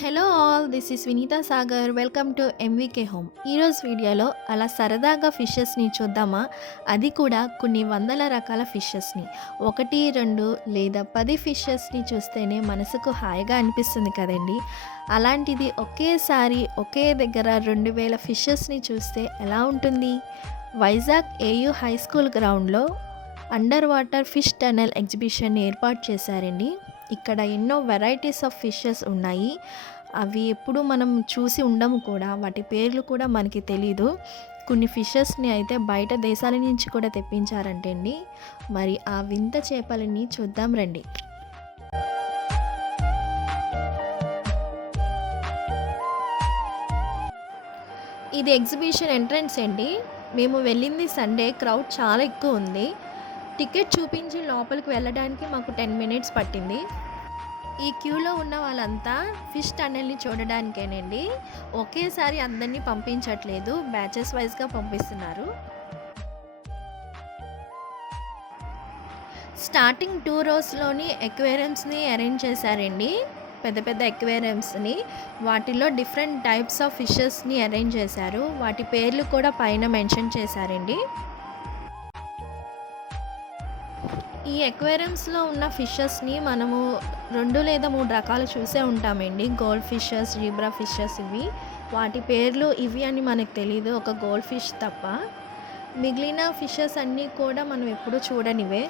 Hello all, this is Vineeta Sagar. Welcome to MVK home. ఈరోజు వీడియోలో అలా సరదాగా ఫిషెస్ని చూద్దామా? అది కూడా కొన్ని వందల రకాల ఫిషెస్ని. 1, 2 లేదా 10 ఫిషెస్ని చూస్తేనే మనసుకు హాయిగా అనిపిస్తుంది కదండి. అలాంటిది ఒకేసారి ఒకే దగ్గర 2000 ఫిషెస్ని చూస్తే ఎలా ఉంటుంది? వైజాగ్ ఏయూ హై స్కూల్ గ్రౌండ్లో under water fish tunnel exhibition ఏర్పాటు చేశారండి. ఇక్కడ ఎన్నో వెరైటీస్ ఆఫ్ ఫిషెస్ ఉన్నాయి. అవి ఎప్పుడు మనం చూసి ఉండము కూడా, వాటి పేర్లు కూడా మనకి తెలీదు. కొన్ని ఫిషెస్ని అయితే బయట దేశాల నుంచి కూడా తెప్పించారంటే అండి. మరి ఆ వింత చేపలని చూద్దాం రండి. ఇది ఎగ్జిబిషన్ ఎంట్రన్స్ అండి. మేము వెళ్ళింది సండే. క్రౌడ్ చాలా ఎక్కువ ఉంది. టికెట్ చూపించి లోపలికి వెళ్ళడానికి మాకు 10 మినిట్స్ పట్టింది. ఈ క్యూలో ఉన్న వాళ్ళంతా ఫిష్ టన్నెల్ని చూడడానికేనండి. ఒకేసారి అందరినీ పంపించట్లేదు, బ్యాచెస్ వైజ్గా పంపిస్తున్నారు. స్టార్టింగ్ 2 రోస్లోని ఎక్వేరియంస్ని అరేంజ్ చేశారండి. పెద్ద పెద్ద ఎక్వేరియంస్ని, వాటిలో డిఫరెంట్ టైప్స్ ఆఫ్ ఫిషెస్ని అరేంజ్ చేశారు. వాటి పేర్లు కూడా పైన మెన్షన్ చేశారండి. ఈ ఎక్వేరియంస్లో ఉన్న ఫిషెస్ని మనము 2 లేదా 3 రకాలు చూసే ఉంటామండి. గోల్డ్ ఫిషెస్, జీబ్రా ఫిషెస్ ఇవి. వాటి పేర్లు ఇవి అని మనకు తెలీదు, ఒక గోల్డ్ ఫిష్ తప్ప. మిగిలిన ఫిషెస్ అన్నీ కూడా మనం ఎప్పుడూ చూడనివే.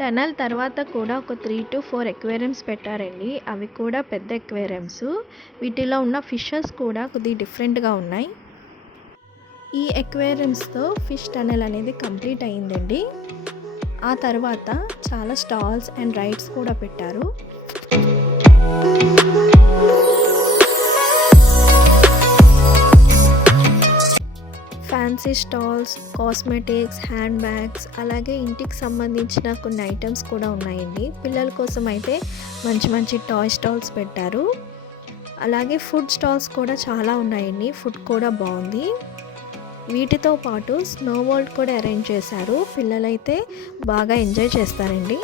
టనల్ తర్వాత కూడా ఒక 3 to 4 ఎక్వేరియంస్ పెట్టారండి. అవి కూడా పెద్ద ఎక్వేరియంస్. వీటిలో ఉన్న ఫిషెస్ కూడా కొద్దిగా డిఫరెంట్గా ఉన్నాయి. ఈ ఎక్వేరియంస్తో ఫిష్ టనల్ అనేది కంప్లీట్ అయ్యిందండి. ఆ తర్వాత చాలా స్టాల్స్ అండ్ రైడ్స్ కూడా పెట్టారు. Fancy stalls, cosmetics, hand bags, అలాగే ఇంటికి సంబంధించిన కొన్ని ఐటమ్స్ కూడా ఉన్నాయండి. పిల్లల కోసం అయితే మంచి మంచి టాయ్ స్టాల్స్ పెట్టారు. అలాగే ఫుడ్ స్టాల్స్ కూడా చాలా ఉన్నాయండి. ఫుడ్ కూడా బాగుంది. వీటితో పాటు స్నో వరల్డ్ కూడా అరేంజ్ చేశారు. పిల్లలైతే బాగా ఎంజాయ్ చేస్తారండి.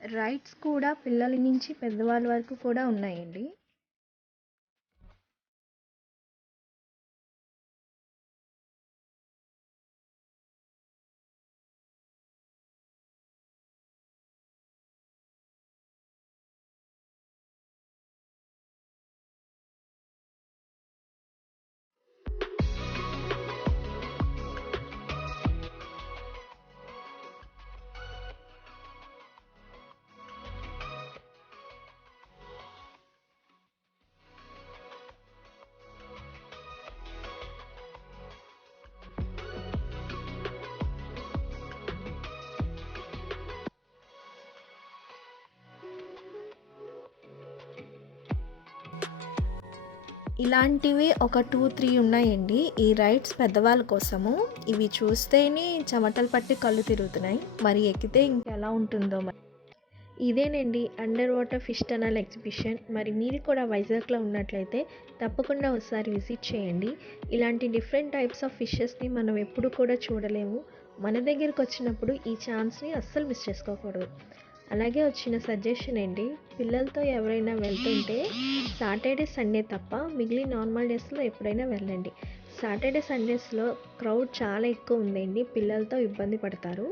రైడ్స్ కూడా పిల్లల నుంచి పెద్దవాళ్ళ వరకు కూడా ఉన్నాయండి. ఇలాంటివి ఒక 2-3 ఉన్నాయండి. ఈ రైడ్స్ పెద్దవాళ్ళ కోసము. ఇవి చూస్తేనే చెమటలు పట్టి కళ్ళు తిరుగుతున్నాయి. మరి ఎక్కితే ఇంకెలా ఉంటుందో మరి. ఇదేనండి under water fish tunnel exhibition. మరి మీరు కూడా వైజాగ్లో ఉన్నట్లయితే తప్పకుండా ఒకసారి విజిట్ చేయండి. ఇలాంటి డిఫరెంట్ టైప్స్ ఆఫ్ ఫిషెస్ని మనం ఎప్పుడు కూడా చూడలేము. మన దగ్గరికి వచ్చినప్పుడు ఈ ఛాన్స్ని అస్సలు మిస్ చేసుకోకూడదు. అలాగే వచ్చిన సజెషన్ ఏంటి, పిల్లలతో ఎవరైనా వెళ్తుంటే సాటర్డే సండే తప్ప మిగిలిన నార్మల్ డేస్లో ఎప్పుడైనా వెళ్ళండి. సాటర్డే సండేస్లో క్రౌడ్ చాలా ఎక్కువ ఉందండి. పిల్లలతో ఇబ్బంది పడతారు.